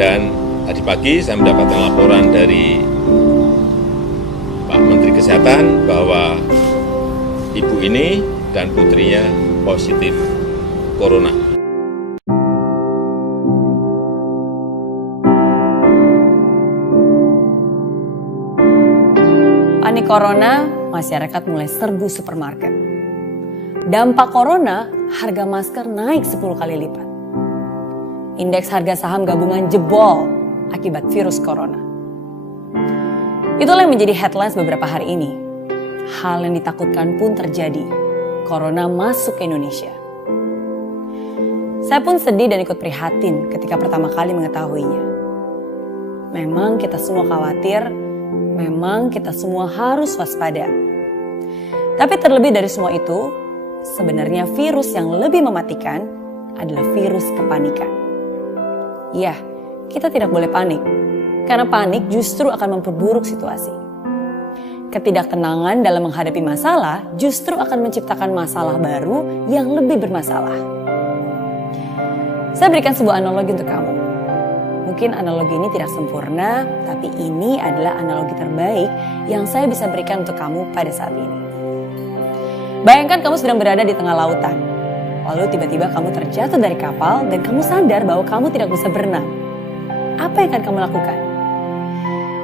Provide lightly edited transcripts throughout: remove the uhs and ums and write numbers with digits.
Dan tadi pagi saya mendapatkan laporan dari Pak Menteri Kesehatan bahwa ibu ini dan putrinya positif corona. Panik corona, masyarakat mulai serbu supermarket. Dampak corona, harga masker naik 10 kali lipat. Indeks harga saham gabungan jebol akibat virus corona. Itulah yang menjadi headlines beberapa hari ini. Hal yang ditakutkan pun terjadi. Corona masuk ke Indonesia. Saya pun sedih dan ikut prihatin ketika pertama kali mengetahuinya. Memang kita semua khawatir, memang kita semua harus waspada. Tapi terlebih dari semua itu, sebenarnya virus yang lebih mematikan adalah virus kepanikan. Ya, kita tidak boleh panik, karena panik justru akan memperburuk situasi. Ketidaktenangan dalam menghadapi masalah justru akan menciptakan masalah baru yang lebih bermasalah. Saya berikan sebuah analogi untuk kamu. Mungkin analogi ini tidak sempurna, tapi ini adalah analogi terbaik yang saya bisa berikan untuk kamu pada saat ini. Bayangkan kamu sedang berada di tengah lautan. Lalu tiba-tiba kamu terjatuh dari kapal dan kamu sadar bahwa kamu tidak bisa berenang. Apa yang akan kamu lakukan?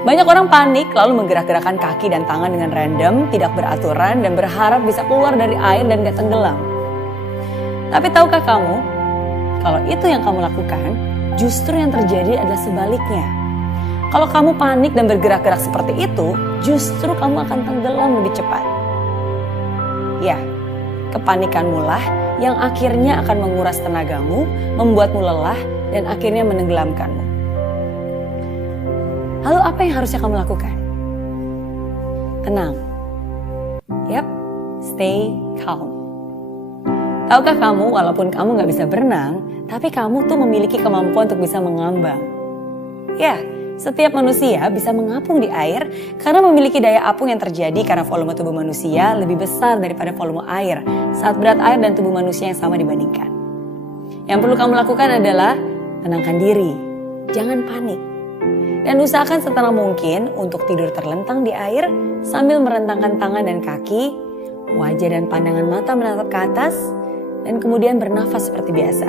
Banyak orang panik lalu menggerak-gerakkan kaki dan tangan dengan random, tidak beraturan dan berharap bisa keluar dari air dan gak tenggelam. Tapi tahukah kamu, kalau itu yang kamu lakukan, justru yang terjadi adalah sebaliknya. Kalau kamu panik dan bergerak-gerak seperti itu, justru kamu akan tenggelam lebih cepat. Ya, kepanikanmu lah yang akhirnya akan menguras tenagamu, membuatmu lelah, dan akhirnya menenggelamkanmu. Lalu apa yang harusnya kamu lakukan? Tenang. Yap, stay calm. Tahukah kamu, walaupun kamu gak bisa berenang, tapi kamu tuh memiliki kemampuan untuk bisa mengambang. Ya, setiap manusia bisa mengapung di air karena memiliki daya apung yang terjadi karena volume tubuh manusia lebih besar daripada volume air saat berat air dan tubuh manusia yang sama dibandingkan. Yang perlu kamu lakukan adalah tenangkan diri, jangan panik. Dan usahakan setenang mungkin untuk tidur terlentang di air sambil merentangkan tangan dan kaki, wajah dan pandangan mata menatap ke atas, dan kemudian bernafas seperti biasa.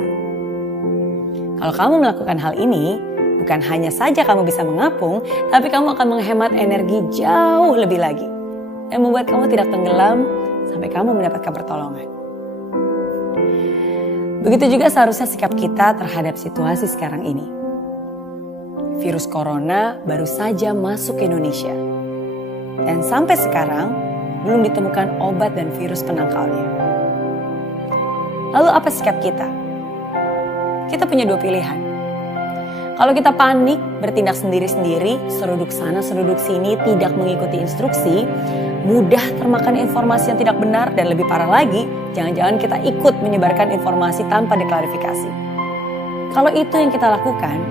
Kalau kamu melakukan hal ini, bukan hanya saja kamu bisa mengapung, tapi kamu akan menghemat energi jauh lebih lagi. Dan membuat kamu tidak tenggelam sampai kamu mendapatkan pertolongan. Begitu juga seharusnya sikap kita terhadap situasi sekarang ini. Virus corona baru saja masuk ke Indonesia. Dan sampai sekarang belum ditemukan obat dan virus penangkalnya. Lalu apa sikap kita? Kita punya dua pilihan. Kalau kita panik, bertindak sendiri-sendiri, seruduk sana, seruduk sini, tidak mengikuti instruksi, mudah termakan informasi yang tidak benar, dan lebih parah lagi, jangan-jangan kita ikut menyebarkan informasi tanpa diklarifikasi. Kalau itu yang kita lakukan,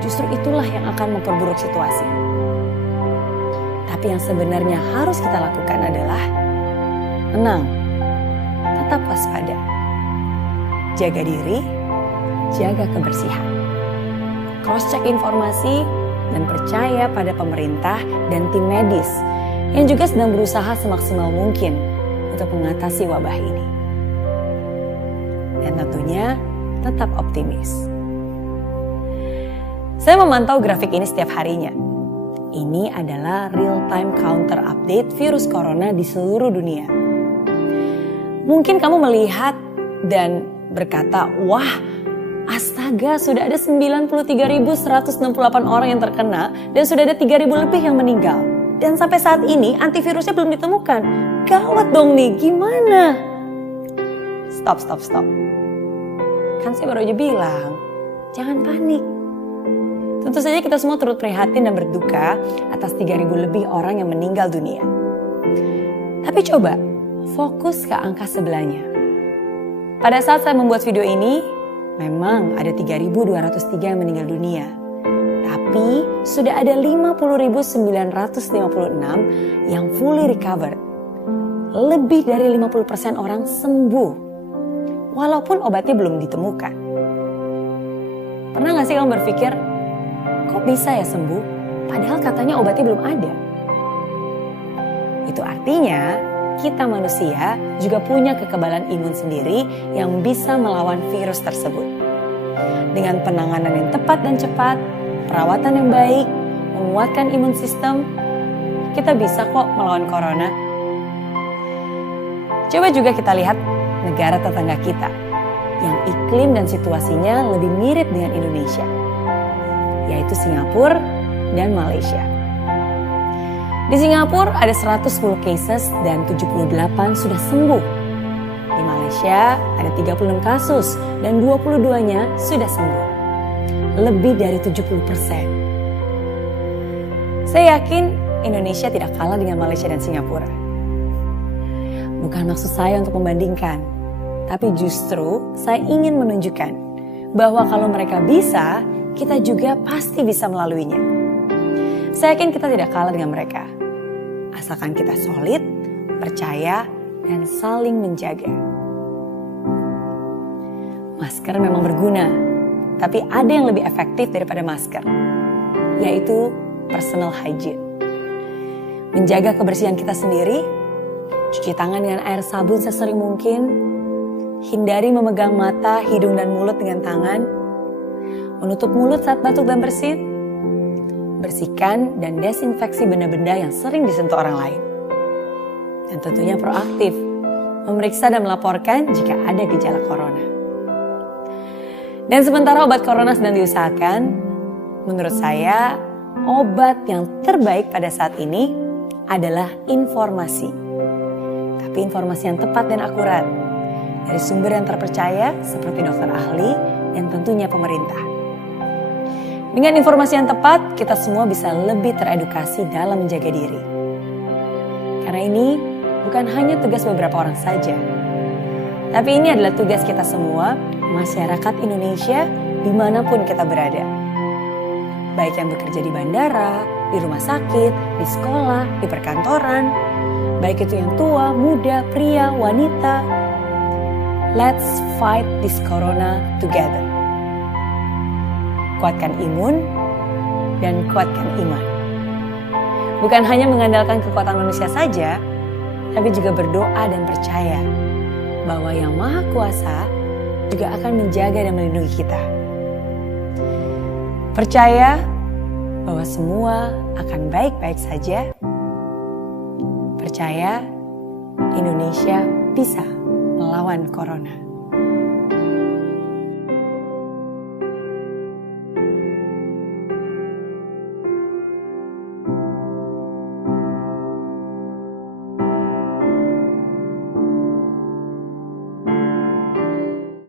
justru itulah yang akan memperburuk situasi. Tapi yang sebenarnya harus kita lakukan adalah tenang, tetap waspada, jaga diri, jaga kebersihan. Cross-check informasi dan percaya pada pemerintah dan tim medis yang juga sedang berusaha semaksimal mungkin untuk mengatasi wabah ini. Dan tentunya tetap optimis. Saya memantau grafik ini setiap harinya. Ini adalah real-time counter update virus corona di seluruh dunia. Mungkin kamu melihat dan berkata, wah, astaga, sudah ada 93.168 orang yang terkena dan sudah ada 3.000 lebih yang meninggal. Dan sampai saat ini antivirusnya belum ditemukan. Gawat dong nih, gimana? Stop. Kan saya baru aja bilang, jangan panik. Tentu saja kita semua turut prihatin dan berduka atas 3.000 lebih orang yang meninggal dunia. Tapi coba, fokus ke angka sebelahnya. Pada saat saya membuat video ini, memang ada 3.203 yang meninggal dunia. Tapi sudah ada 50.956 yang fully recovered. Lebih dari 50% orang sembuh. Walaupun obatnya belum ditemukan. Pernah gak sih kamu berpikir, kok bisa ya sembuh? Padahal katanya obatnya belum ada. Itu artinya kita manusia juga punya kekebalan imun sendiri yang bisa melawan virus tersebut. Dengan penanganan yang tepat dan cepat, perawatan yang baik, menguatkan imun sistem, kita bisa kok melawan corona. Coba juga kita lihat negara tetangga kita yang iklim dan situasinya lebih mirip dengan Indonesia, yaitu Singapura dan Malaysia. Di Singapura ada 110 cases dan 78 sudah sembuh. Di Malaysia ada 36 kasus dan 22-nya sudah sembuh. Lebih dari 70%. Saya yakin Indonesia tidak kalah dengan Malaysia dan Singapura. Bukan maksud saya untuk membandingkan, tapi justru saya ingin menunjukkan bahwa kalau mereka bisa, kita juga pasti bisa melaluinya. Saya yakin kita tidak kalah dengan mereka. Asalkan kita solid, percaya, dan saling menjaga. Masker memang berguna, tapi ada yang lebih efektif daripada masker, yaitu personal hygiene. Menjaga kebersihan kita sendiri, cuci tangan dengan air sabun sesering mungkin, hindari memegang mata, hidung, dan mulut dengan tangan, menutup mulut saat batuk dan bersin, bersihkan dan desinfeksi benda-benda yang sering disentuh orang lain. Dan tentunya proaktif, memeriksa dan melaporkan jika ada gejala corona. Dan sementara obat corona sedang diusahakan, menurut saya obat yang terbaik pada saat ini adalah informasi. Tapi informasi yang tepat dan akurat, dari sumber yang terpercaya seperti dokter ahli dan tentunya pemerintah. Dengan informasi yang tepat, kita semua bisa lebih teredukasi dalam menjaga diri. Karena ini bukan hanya tugas beberapa orang saja, tapi ini adalah tugas kita semua, masyarakat Indonesia, dimanapun kita berada. Baik yang bekerja di bandara, di rumah sakit, di sekolah, di perkantoran, baik itu yang tua, muda, pria, wanita. Let's fight this corona together. Kuatkan imun dan kuatkan iman. Bukan hanya mengandalkan kekuatan manusia saja, tapi juga berdoa dan percaya bahwa Yang Maha Kuasa juga akan menjaga dan melindungi kita. Percaya bahwa semua akan baik-baik saja. Percaya Indonesia bisa melawan corona.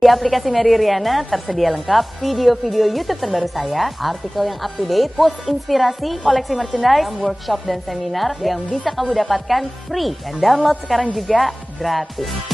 Di aplikasi Mary Riana tersedia lengkap video-video YouTube terbaru saya, artikel yang up to date, post inspirasi, koleksi merchandise, workshop dan seminar yang bisa kamu dapatkan free dan download sekarang juga gratis.